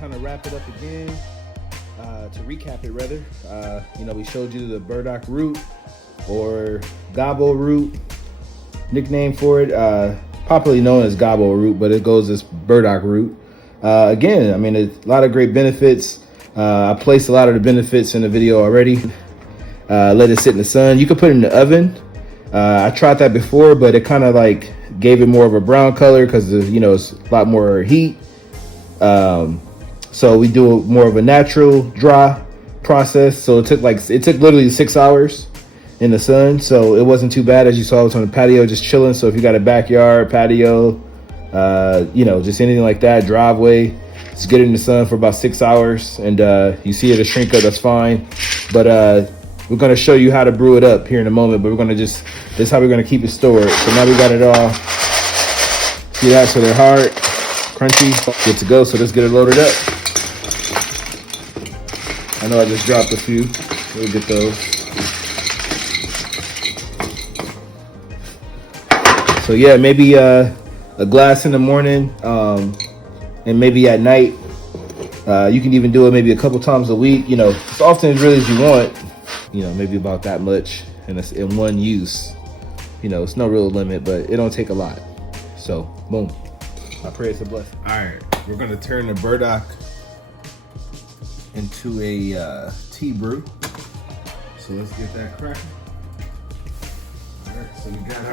kind of wrap it up again, to recap it rather. You know, we showed you the Burdock root, or GOBO root, nickname for it, popularly known as GOBO root, but it goes as Burdock root. Again, I mean, a lot of great benefits. I placed a lot of the benefits in the video already. Let it sit in the sun. You could put it in the oven. I tried that before, but it kind of like gave it more of a brown color because, you know, it's a lot more heat. So we do more of a natural dry process. So it took literally 6 hours in the sun. So it wasn't too bad. As you saw, it was on the patio just chilling. So if you got a backyard, patio, you know, just anything like that, driveway, just get it in the sun for about 6 hours, and you see it shrink up, that's fine. But we're gonna show you how to brew it up here in a moment, but we're gonna this is how we're gonna keep it stored. So now we got it all, see that? So they're hard, crunchy, good to go. So let's get it loaded up. I know I just dropped a few, we'll get those. So yeah, maybe a glass in the morning, and maybe at night. You can even do it maybe a couple times a week, you know, as often as really as you want, you know, maybe about that much, and it's in one use. You know, it's no real limit, but it don't take a lot. So boom, I pray it's a blessing. All right, we're gonna turn the Burdock into a tea brew. So let's get that cracking. All right, so we got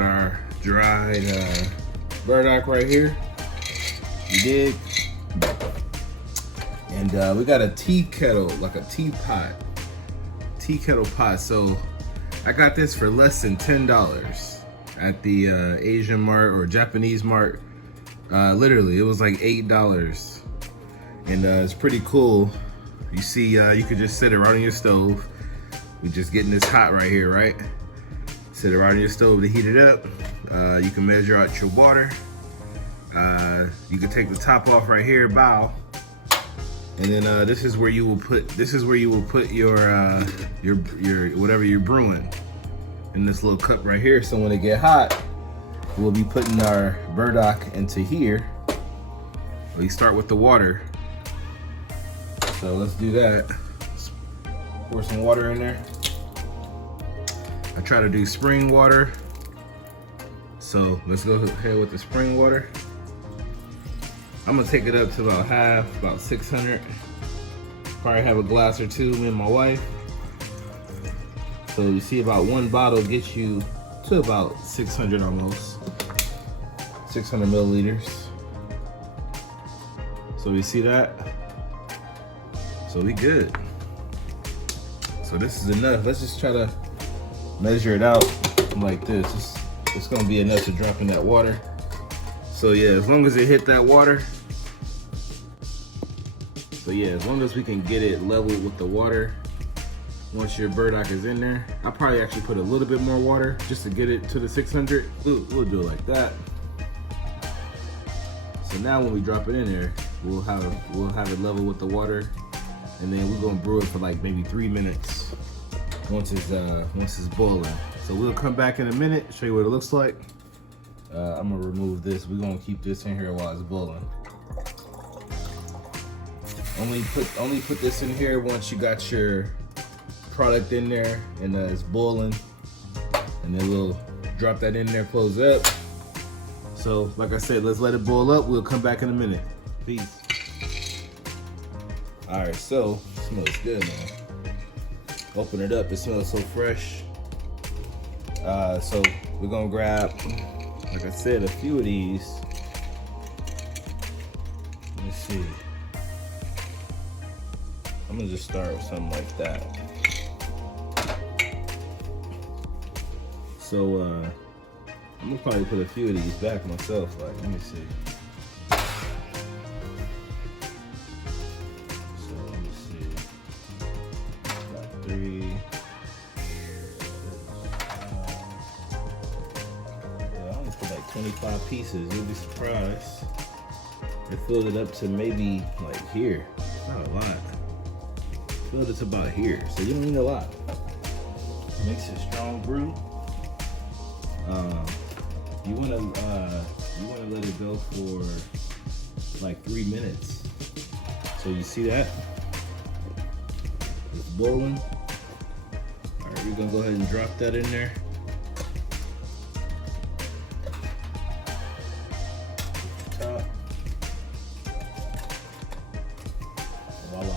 our dried Burdock right here, you dig? And we got a tea kettle, like a tea kettle pot. So I got this for less than $10 at the Asian Mart or Japanese Mart. Literally, it was like $8, and it's pretty cool. You see, you could just set it right on your stove. We're just getting this hot right here, right? Set it right on your stove to heat it up. You can measure out your water. You can take the top off right here, bow, and then this is where you will put your whatever you're brewing in this little cup right here. So when it get hot, we'll be putting our Burdock into here. We start with the water. So let's do that. Let's pour some water in there. I try to do spring water. So let's go ahead with the spring water. I'm gonna take it up to about half, about 600. Probably have a glass or two, me and my wife. So you see, about one bottle gets you to about 600 almost. 600 milliliters. So we see that? So we good. So this is enough. Let's just try to measure it out like this. It's gonna be enough to drop in that water. So yeah, as long as it hit that water. So yeah, as long as we can get it level with the water, once your Burdock is in there, I'll probably actually put a little bit more water just to get it to the 600. We'll do it like that. So now when we drop it in there, we'll have it level with the water, and then we're gonna brew it for like maybe 3 minutes once it's boiling. So we'll come back in a minute, show you what it looks like. I'm gonna remove this. We're gonna keep this in here while it's boiling. Only put this in here once you got your product in there and it's boiling, and then we'll drop that in there, close it up. So like I said, let's let it boil up. We'll come back in a minute. Peace. All right, so it smells good, man. Open it up, it smells so fresh. So we're gonna grab, like I said, a few of these. Let me see. I'm gonna just start with something like that. So I'm gonna probably put a few of these back myself. Like, let me see. So let me see. Got 3. Yeah, I only put like 25 pieces. You'll be surprised. I filled it up to maybe like here. Not a lot. Filled it to about here, so you don't need a lot. Makes it strong brew. You wanna let it go for like 3 minutes. So you see that? It's boiling. All right, we're gonna go ahead and drop that in there. Top. Voila.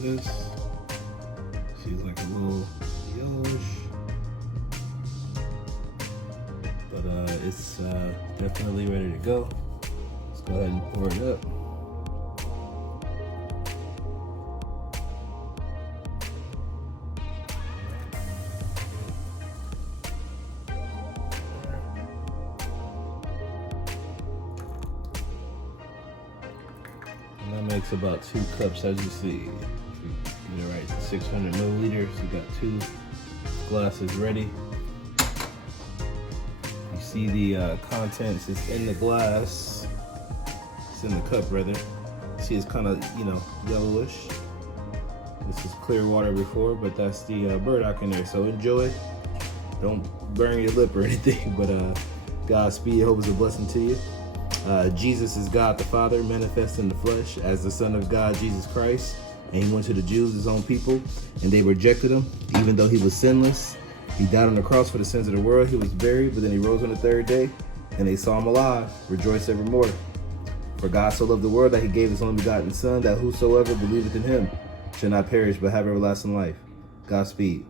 This she's like a little yellowish, but it's definitely ready to go. Let's go ahead and pour it up. And that makes about 2 cups, as you see. Get it right, 600 milliliters. We got 2 glasses ready. You see the contents is in the glass. It's in the cup, rather. See, it's kind of, you know, yellowish. This is clear water before, but that's the Burdock in there. So enjoy. Don't burn your lip or anything, but Godspeed. Hope it's a blessing to you. Jesus is God the Father, manifest in the flesh as the Son of God, Jesus Christ. And he went to the Jews, his own people, and they rejected him, even though he was sinless. He died on the cross for the sins of the world. He was buried, but then he rose on the 3rd day, and they saw him alive. Rejoice evermore. For God so loved the world that he gave his only begotten Son, that whosoever believeth in him shall not perish, but have everlasting life. Godspeed.